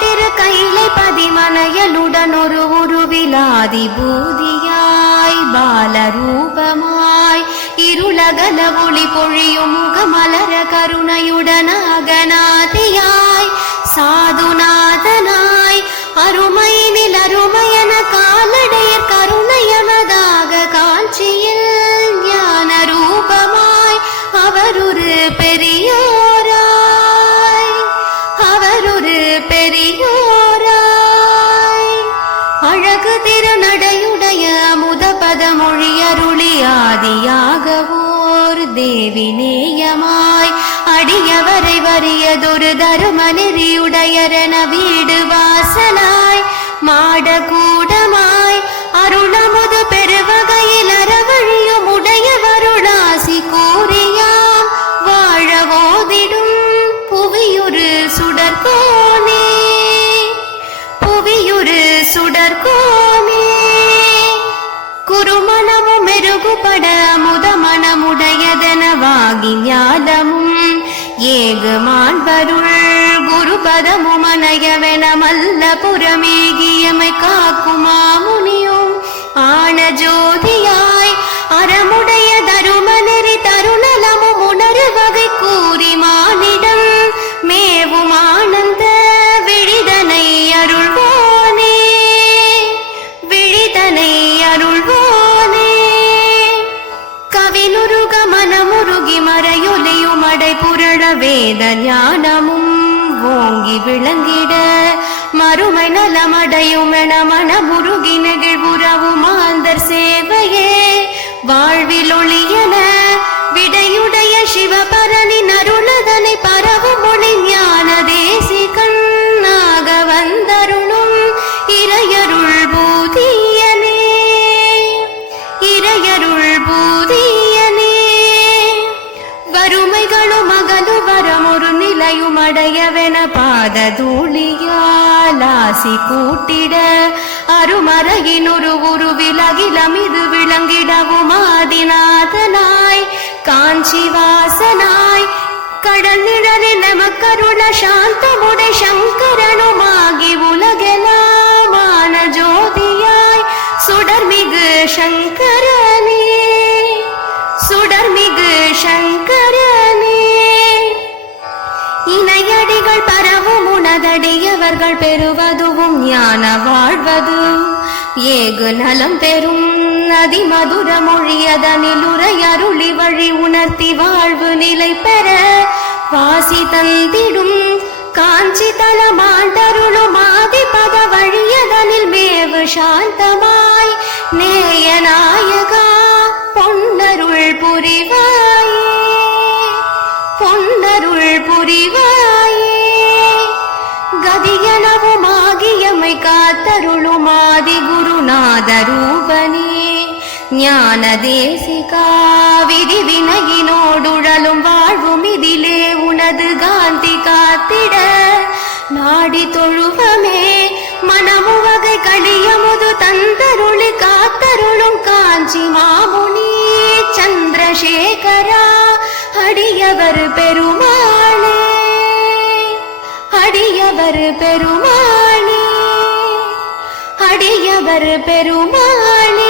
திரு கைலை பதிமனையலுடன் ஒரு உருவிலாதி பூதியாய் பாலரூபமாய் இருளகல ஒளி பொழியும் முகமலர கருணையுடனாக நாதியாய் சாதுநாதனாய் அருமை அழகு திருநடையுடைய முதபத மொழியருளி ஆதியாகவோர் தேவி நேயமாய் அடியவரை வறியதொரு தரும நெறியுடையரன வீடு வாசலாய். மாட முதமணமுடையதனவாகி ஞானமும் ஏகு மாண்பருள் குருபதமும் அணையவென புறமேகியமை காக்குமா முனியும் வேத ஞானமும் ஓங்கி விளங்கிட. மறுமை நலமடையும் என மனமுருகி நெகிழ்வுறவும் மாந்தர் சேவையே. வாழ்வில் ஒளியன விடையுடைய சிவபர வறுமைகளும் அகலு வரமொரு நிலையும் அடையவென பாத தூளியாலாசி கூட்டிட அருமறையின் ஒரு உருவிலகிலம் இது விளங்கிடவும் ஆதிநாதனாய் காஞ்சி வாசனாய் கடல் நிழலில் நமக்கருள சாந்தமுடை சங்கரனுமாகி உலகெல்லாமான ஜோதியாய். சுடர்மிகு சங்கர் மனதடியவர்கள் பெறுவதுவும் ஞான வாழ்வது. ஏகு நலம் பெறும் நதி மதுர மொழியதனில் உரையருளி வழி உணர்த்தி வாழ்வு நிலை பெற வாசி தந்திடும் காஞ்சி தலமாண்டருளும் ஆதிபத வழியதனில் மேவு சாந்தமாய். நேயநாயகா பொன்னருள் புரிவாயே. காத்தருளுமாதி குருநாத ரூபனே ஞான தேசிகா விதி வினகினோடுழலும் வாழ்வும் இதிலே உனது காந்தி காத்திட. நாடி தொழுவமே மனமு வகை களியமுது தந்தருளி காத்தருளும் காஞ்சி மாமுனி சந்திரசேகரா. அடியவர் பெருமாளே அடியவர் பெருமாள் பாடியவர் பெருமாளே.